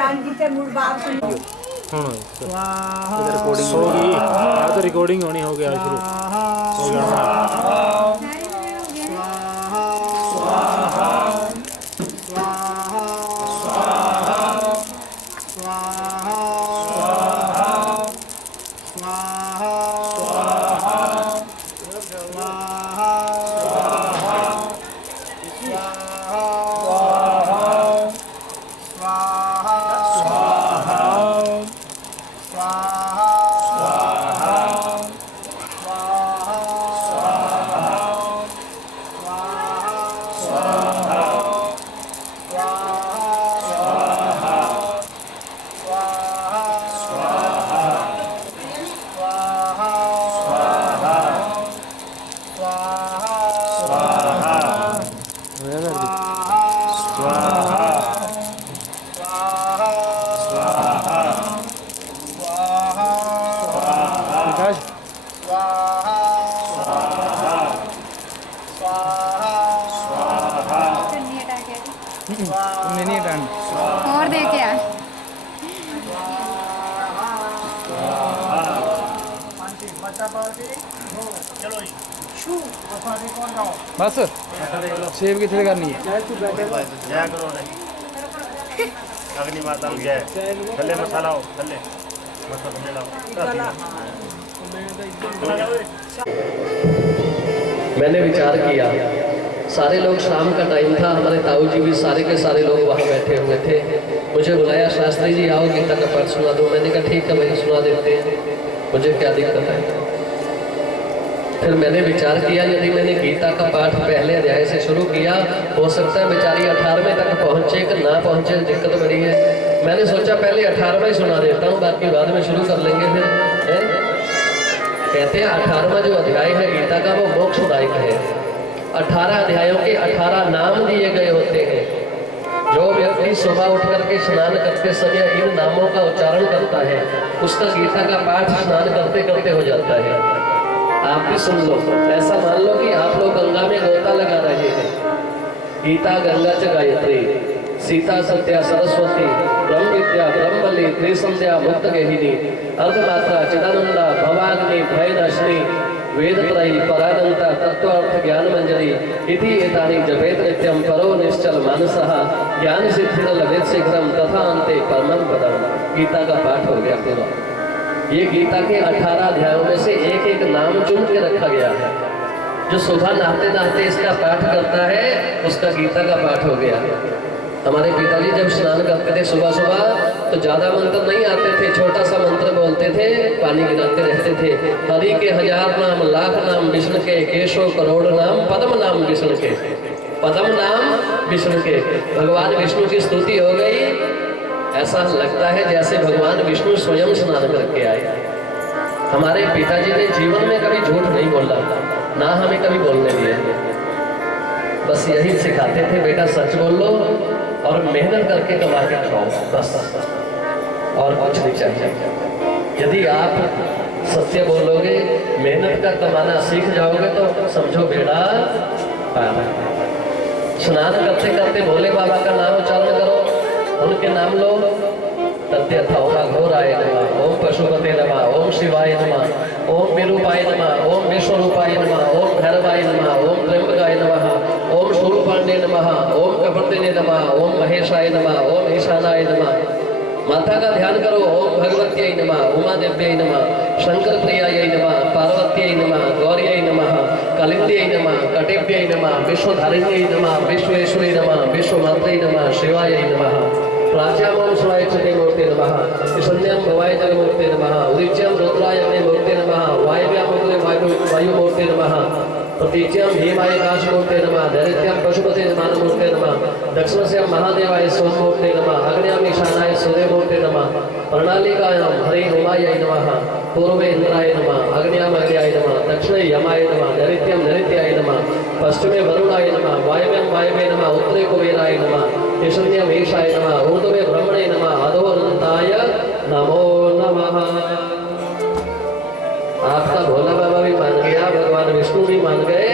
जानकी ते मुड़ बाप सुन रिकॉर्डिंग होगी। आज तो रिकॉर्डिंग होनी हो गया शुरू हो गया। और दे क्या बस सेब कितने करनी है अग्नि माता जय थल्ले मसाला हो थल्ले मैंने विचार किया, सारे लोग शाम का टाइम था, हमारे ताऊ जी भी सारे के सारे लोग वहाँ बैठे हुए थे। मुझे बुलाया, शास्त्री जी आओ गीता का पाठ सुना दो। मैंने कहा ठीक है भाई सुना देते हैं, मुझे क्या दिक्कत है। फिर मैंने विचार किया, यदि मैंने गीता का पाठ पहले अध्याय से शुरू किया, हो सकता है बेचारी 18वें तक पहुँचे कि ना पहुँचे, दिक्कत बड़ी है। मैंने सोचा पहले 18वां ही सुना देता हूँ, बाकी बाद में शुरू कर लेंगे फिर है? कहते हैं 18वां जो अध्याय है गीता का वो मोक्षदायक है। 18 अध्यायों के 18 नाम दिए गए होते हैं। जो व्यक्ति सुबह उठ करके स्नान करते समय इन नामों का उच्चारण करता है, उसका गीता का पाठ स्नान करते करते हो जाता है। आप भी सुन लो, ऐसा मान लो कि आप लोग गंगा में गोता लगा रहे हैं। गीता गंगा च गायत्री, सीता सत्या सरस्वती, ब्रह्म विद्या ब्रह्मली, त्रिसंध्या मुक्त गेहिनी, अर्धमात्रा चिदानंदा, भवाग्नि भयनाशिनी, वेदत्रयी परानंता, तत्वार्थ ज्ञान मंजरी, इति एतानि जपेत नित्यं परो निश्चल मानसः, ज्ञान सिद्धिर लभेत शीघ्रम तथा अन्ते परमं पदम। गीता का पाठ हो गया पूरा। ये गीता के 18 अध्यायों में से एक एक नाम चुन के रखा गया है। जो सुबह नहाते नहाते इसका पाठ करता है उसका गीता का पाठ हो गया। हमारे पिताजी जब स्नान करते थे सुबह सुबह तो ज्यादा मंत्र नहीं आते थे, छोटा सा मंत्र बोलते थे, पानी गिराते रहते थे। हरि के 1000 नाम, लाख नाम विष्णु के, केशव करोड़ नाम, पद्म नाम विष्णु के, पद्म नाम विष्णु के। भगवान विष्णु की स्तुति हो गई। ऐसा लगता है जैसे भगवान विष्णु स्वयं स्नान करके आए। हमारे पिताजी ने जीवन में कभी झूठ नहीं बोला, ना हमें कभी बोलने दिया। बस यही सिखाते थे, बेटा सच बोल लो और मेहनत करके कमा के खाओ, बस और कुछ नहीं चाहिए। यदि आप सत्य बोलोगे, मेहनत का कमाना सीख जाओगे तो समझो बेड़ा पार। स्नान करते करते भोले बाबा का नाम उच्चारण करो, उनके नाम लो। तथ्यथा ओम घोराय नमः, ओम पशुपते नमः, ओम शिवाय नमः, ओम विरूपाय नमः, ओम विश्वरूपाय नमः, ओम भैरवाय नमः, ओम त्र्यंबकाय नमः, ओम शूलपाण्डे नमः, ओम कपर्दिने नमः, ओम महेशाय नमः, ओम ईशानाय नमः। माता का ध्यान करो, ओम भगवत्यै नमः, उमा देव्यै नमः, शंकर प्रियायै नमः, पार्वत्यै नमः, गौर्यै नमः, कालिंद्यै नमः, कटिभ्यै नमः, विश्वधारिण्यै नमः, विश्वेश्वरी नमः, विश्वमात्रै नमः, शिवायै नमः। प्राच्यामं शिवाय चते मूर्ते नमः, ईशान्यं भवाय जगमूर्ते नमः, उदीच्यं रुद्राय मूर्ते नमः, वायव्यां वायु मूर्ते नमः, प्रतीच्यं भीमाय काशमूर्ते नमः, दैत्यं पशुपते मानमूर्ते नमः, दक्षिणस्यं महादेवाय सोममूर्ते नमः, अग्न्यां ईशानाय सूर्यमूर्ते नमः, प्रणालिकायां हरि उमायै नमः, पूर्वे इंद्राय नमः, अग्न्यां अग्न्याय नमः, दक्षिणे यमाय नमः, नैऋत्यं नैऋत्याय नमः, पश्चिमे वरुणाय नमः, वायव्यं वायवे नमः, उत्तरे कुबेराय नमः, ईशान्यं ईशाय नमः, ऊर्ध्वे ब्रह्मणे नमः, अधो अनंताय नमो नमः। आपका भोला बाबा भी मान गया, भगवान विष्णु भी मान गए,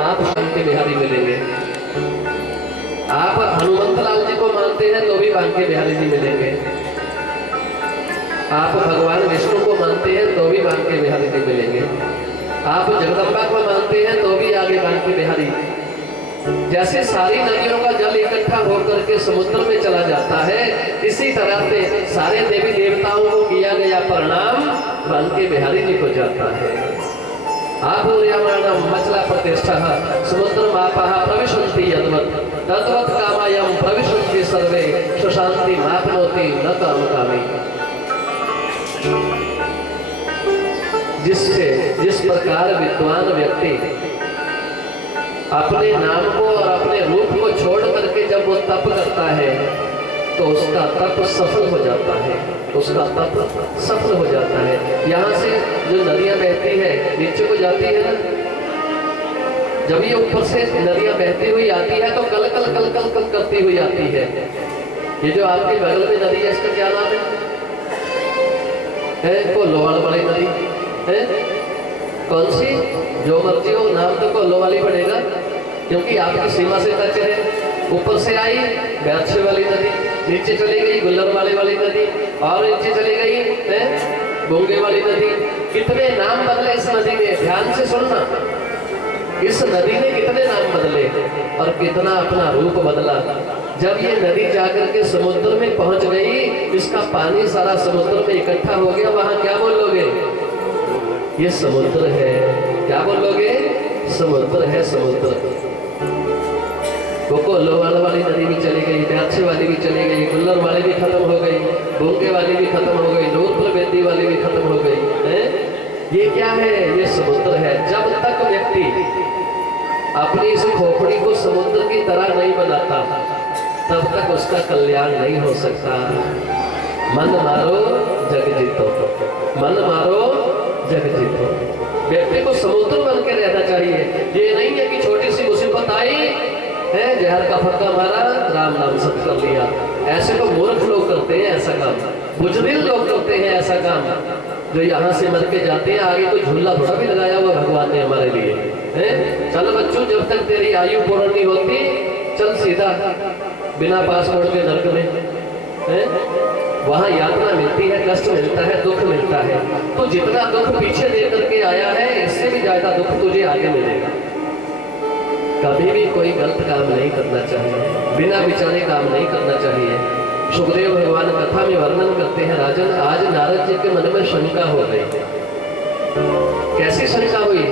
आप शांति बिहारी मिलेंगे। आप हनुमंत लाल जी को मानते हैं तो भी बांके बिहारी जी मिलेंगे। आप भगवान विष्णु को मानते हैं तो भी बांके बिहारी नहीं मिलेंगे, आप जगदम्बा को मानते हैं तो भी आगे बांके बिहारी। जैसे सारी नदियों का जल इकट्ठा होकर के समुद्र में चला जाता है, इसी तरह से सारे देवी देवताओं को किया गया प्रणाम बांके बिहारी जी को जाता है। आभूर्यमाणं मचला प्रतिष्ठा समुद्रमापः प्रविशन्ति यद्वत् तद्वत् कामायं प्रविशन्ति सर्वे सुशान्ति माप्नोति न कामकामी। जिस प्रकार विद्वान व्यक्ति अपने नाम को और अपने रूप को छोड़ करके जब वो तप करता है तो उसका तप सफल हो जाता है, उसका तप सफल हो जाता है। यहाँ से जो नदियाँ बहती है नीचे को जाती है ना, जब ये ऊपर से नदियाँ बहती हुई आती है तो कल कल कल कल कल करती हुई आती है। ये जो आपके बगल में नदी है इसका क्या नाम है? कोल्लोवाल वाली नदी है। कौन सी? जो मर्जी हो, नाम तो कोल्लो वाली पड़ेगा क्योंकि आपकी सीमा से टच है। ऊपर से आई बैरछे वाली नदी, नीचे चली गई गुल्लर वाली नदी, और नीचे चली गई बोंगे वाली नदी। कितने नाम बदले इस नदी ने, ध्यान से सुनना। इस नदी ने कितने नाम बदले और कितना अपना रूप बदला। जब ये नदी जाकर के समुद्र में पहुंच गई, इसका पानी सारा समुद्र में इकट्ठा हो गया। वहां क्या बोलोगे? ये समुद्र है। क्या बोलोगे? समुद्र है, समुद्र। कोल्लोवाल वाली नदी भी चली गई, बैरछे वाली भी चली गई, गुल्लर वाली भी खत्म हो गई, बोंगे वाली भी खत्म हो गई, नूरपुर बेदी वाली भी खत्म हो गई है। ये क्या है? ये समुद्र है। जब तक व्यक्ति अपनी इस खोपड़ी को समुद्र की तरह नहीं बनाता तब तक उसका कल्याण नहीं हो सकता। मन मारो जग जीतो, मन मारो जग जीतो। व्यक्ति को समुद्र बन के रहना चाहिए। ये नहीं है कि छोटी सी मुसीबत आई है, जहर का फक्का मारा, राम नाम सब कर लिया। ऐसे तो मूर्ख लोग करते हैं ऐसा काम, बुजदिल लोग करते हैं ऐसा काम, जो यहाँ से मर के जाते हैं। आगे कोई झूला थोड़ा भी लगाया हुआ भगवान ने हमारे लिए है। चल बच्चों, जब तक तेरी आयु पूर्ण नहीं होती चल सीधा बिना पासपोर्ट के नर्क में है। वहाँ यातना मिलती है, कष्ट मिलता है, दुख मिलता है। तो जितना दुख पीछे दे करके आया है, इससे भी ज्यादा दुख तुझे आगे मिलेगा। कभी भी कोई गलत काम नहीं करना चाहिए, बिना विचारे काम नहीं करना चाहिए। सुखदेव भगवान कथा में वर्णन करते हैं, राजन आज नारद जी के मन में शंका हो गई। कैसी शंका हुई?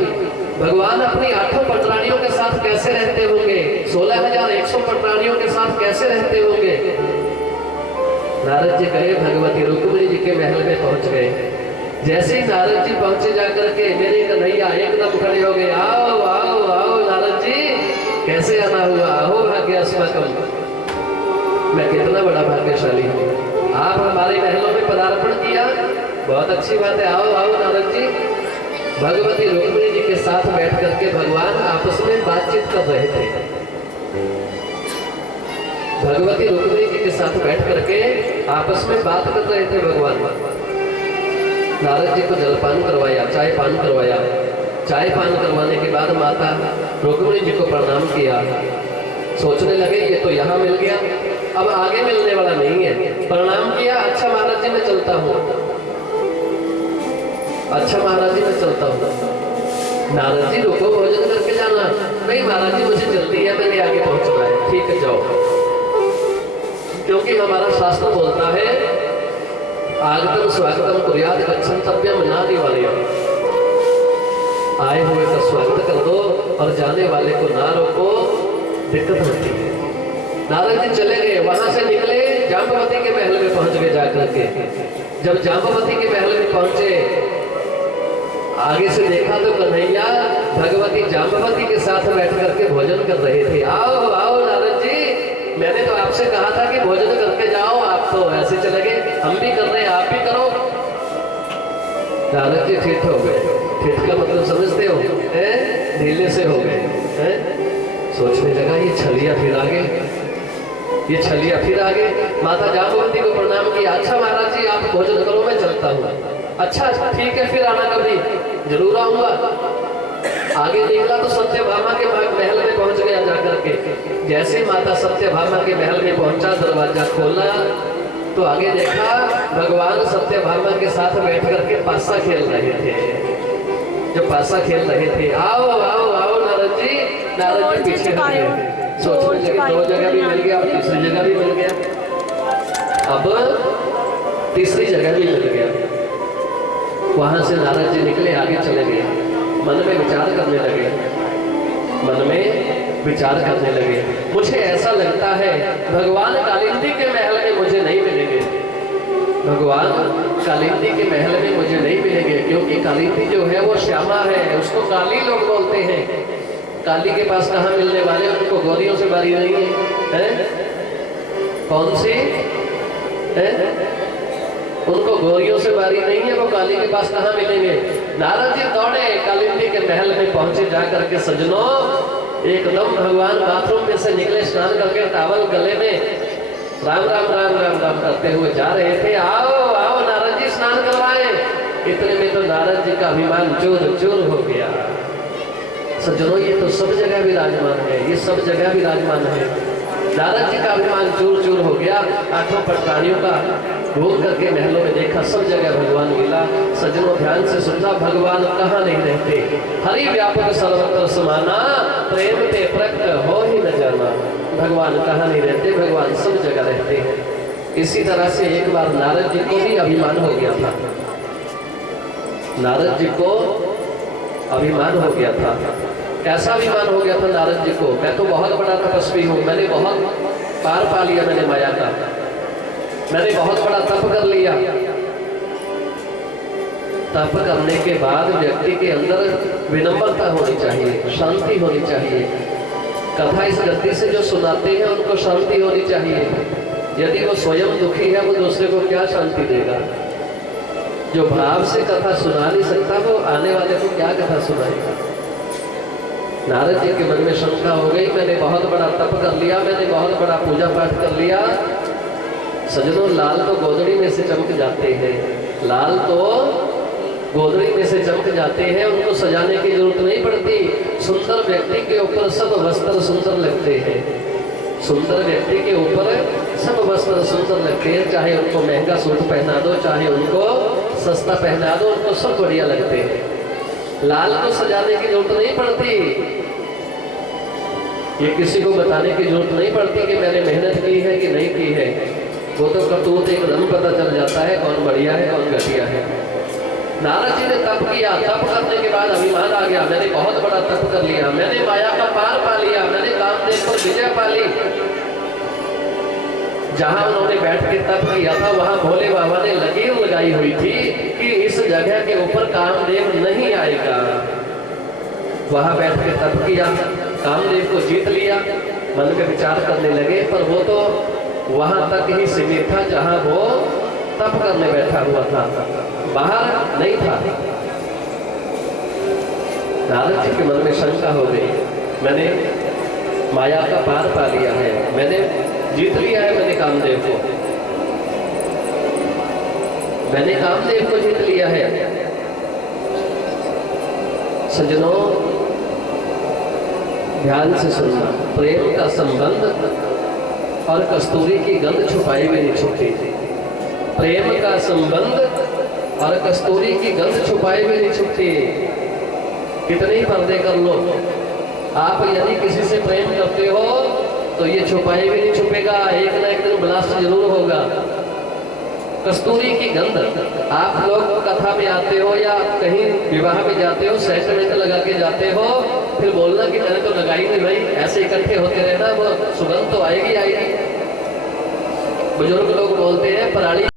भगवान अपनी 8 पटरानियों के साथ कैसे रहते होंगे, 16,100 पटरानियों के साथ कैसे रहते होंगे। नारद जी गए, भगवती रुक्मिणी जी के महल में पहुंच गए। जैसे ही नारद जी पहुंचे जाकर के मेरे कन्हैया एकदम खड़े हो गए। आओ आओ आओ नारद जी, कैसे आना हुआ? अहो भाग्य अस्माकम, मैं कितना बड़ा भाग्यशाली हूँ, आप हमारे महलों में पदार्पण किया, बहुत अच्छी बात है। आओ आओ नारद जी। भगवती रुक्मिणी जी के साथ बैठ करके भगवान आपस में बातचीत कर रहे थे। भगवती रुक्मिणी जी के साथ बैठ करके आपस में बात कर रहे थे भगवान। नारद जी को जलपान करवाया, चाय पान करवाया। चाय पान करवाने के बाद माता रुक्मिणी जी को प्रणाम किया। सोचने लगे ये तो यहाँ मिल गया, अब आगे मिलने वाला नहीं है। प्रणाम किया, अच्छा महाराज जी मैं चलता हूँ, अच्छा महाराज जी मैं चलता हूँ। नारद जी रुको, भोजन करके जाना। नहीं महाराज जी मुझे जल्दी है, मैंने आगे पहुंचना है। ठीक है जाओ, क्योंकि हमारा शास्त्र बोलता है आगतम स्वागतम कुर्यात गच्छन्तव्यम नादिवालयम। आए हुए का स्वागत कर दो और जाने वाले को ना रोको, दिक्कत होती है। नारद जी चले गए, वहां से निकले, जाम्बवती के महल में पहुंच गए जाकर के। जब जाम्बवती के महल में पहुंचे, आगे से देखा तो कन्हैया भगवती जाम्बवती के साथ बैठ करके भोजन कर रहे थे। आओ आओ नारद जी, मैंने तो आपसे कहा था कि भोजन करके जाओ, आप तो ऐसे चले गए। हम भी कर रहे हैं, आप भी करो। नारद जी ठिठ हो गए। ठिठ का मतलब समझते हो? ढीले से हो गए। सोचने लगा ये छलिया फिर आगे, ये छलिया फिर आगे। माता जाम्बवती को प्रणाम किया। अच्छा महाराज जी आप भोजन करो, मैं चलता हूँ। अच्छा अच्छा ठीक है, फिर आना, कभी जरूर आऊंगा। आगे निकला तो सत्यभामा के महल में पहुंच गया जाकर के। जैसे माता सत्यभामा के महल में पहुंचा, दरवाजा खोला तो आगे देखा भगवान सत्यभामा के साथ बैठ करके पासा खेल रहे थे। जब पासा खेल रहे थे, आओ आओ आओ नारद जी पीछे हट गए। सोचने लगे 2 जगह भी मिल गया, अब तीसरी जगह भी मिल गया, अब तीसरी जगह भी मिल गया। वहां से नारद जी निकले, आगे चले गए, मन में विचार करने लगे, मन में विचार करने लगे। मुझे ऐसा लगता है भगवान कालिंदी के महल में मुझे नहीं मिलेंगे, भगवान कालिंदी के महल में मुझे नहीं मिलेंगे, क्योंकि कालिंदी जो है वो श्यामा है, उसको काली लोग बोलते हैं। काली के पास कहाँ मिलने वाले, उनको गौरियों से बारी नहीं है, कौन सी है? उनको गौरियों से बारी नहीं है, वो काली के पास कहाँ मिलेंगे। नारद जी दौड़े, कालिंदी के महल में पहुंचे, जाकर के सजनों एकदम भगवान बाथरूम में से निकले, स्नान करके टावल गले में राम राम राम राम राम करते हुए जा रहे थे। आओ आओ नारद जी स्नान करवाए। इतने में तो नारद जी का अभिमान चूर चूर हो गया। सज्जनों ये तो सब जगह विराजमान है, ये सब जगह विराजमान है। नारद जी का अभिमान चूर चूर हो गया। 8 प्राणियों का घूम करके महलों में देखा, सब जगह भगवान मिला। सज्जनों ध्यान से सुनना, भगवान कहाँ नहीं रहते। हरि व्यापक सर्वत्र समाना, प्रेम पे प्रकट हो ही न जाना। भगवान कहाँ नहीं रहते, भगवान सब जगह रहते हैं। इसी तरह से एक बार नारद जी को भी अभिमान हो गया था, नारद जी को अभिमान हो गया था। कैसा अभिमान हो गया था नारद जी को, मैं तो बहुत बड़ा तपस्वी हूँ, मैंने बहुत पार पा लिया, मैंने माया का, मैंने बहुत बड़ा तप कर लिया। तप करने के बाद व्यक्ति के अंदर विनम्रता होनी चाहिए, शांति होनी चाहिए। कथा इस गति से जो सुनाते हैं उनको शांति होनी चाहिए। यदि वो स्वयं दुखी है, वो दूसरे को क्या शांति देगा। जो भाव से कथा सुना नहीं सकता, वो आने वाले को क्या कथा सुनाएगा। नारद जी के मन में शंका हो गई, मैंने बहुत बड़ा तप कर लिया, मैंने बहुत बड़ा पूजा पाठ कर लिया। सजनों लाल तो गोदड़ी में से चमक जाते हैं, लाल तो गोदड़ी में से चमक जाते हैं, उनको सजाने की जरूरत नहीं पड़ती। सुंदर व्यक्ति के ऊपर सब वस्त्र सुंदर लगते हैं, सुंदर व्यक्ति के ऊपर सब वस्त्र सुंदर लगते हैं। चाहे उनको महंगा सूट पहना दो, चाहे उनको सस्ता पहना दो, उनको सब बढ़िया लगते हैं। लाल को सजाने की जरूरत नहीं पड़ती, ये किसी को बताने की जरूरत नहीं पड़ती कि मैंने मेहनत की है कि नहीं की है। वो तो करतूत एकदम पता चल जाता है कौन बढ़िया है कौन घटिया है। नारद जी ने तप किया, तप करने के बाद अभिमान आ गया, मैंने बहुत बड़ा तप कर लिया, मैंने माया का पार पा लिया, मैंने कामदेव पर विजय पा ली। जहां उन्होंने बैठ के तप किया था, वहां भोले बाबा ने लकीर लगाई हुई थी कि इस जगह के ऊपर कामदेव नहीं आएगा। वहां बैठ के तप किया, कामदेव को जीत लिया। मन में विचार करने लगे, पर वो तो वहां तक ही सीमित था जहां वो तप करने बैठा हुआ था, बाहर नहीं था। नारद जी के मन में शंका हो गई, मैंने माया का पार पा लिया है, मैंने जीत लिया है, मैंने कामदेव को, मैंने कामदेव को जीत लिया है। सज्जनों ध्यान से सुनना, प्रेम का संबंध और कस्तूरी की गंध छुपाई भी नहीं छुपती। प्रेम का संबंध और कस्तूरी की गंध छुपाई भी नहीं छुपती। कितने ही पर्दे कर लो, आप यदि किसी से प्रेम करते हो तो ये छुपाई भी नहीं छुपेगा, एक ना एक दिन ब्लास्ट जरूर होगा। कस्तूरी की गंध, आप लोग कथा में आते हो या कहीं विवाह में जाते हो, सेंट लगा के जाते हो, फिर बोलना कि मैंने तो लगाई नहीं भाई, ऐसे इकट्ठे होते रहना, वो सुगंध तो आएगी आएगी। बुजुर्ग लोग बोलते हैं पराली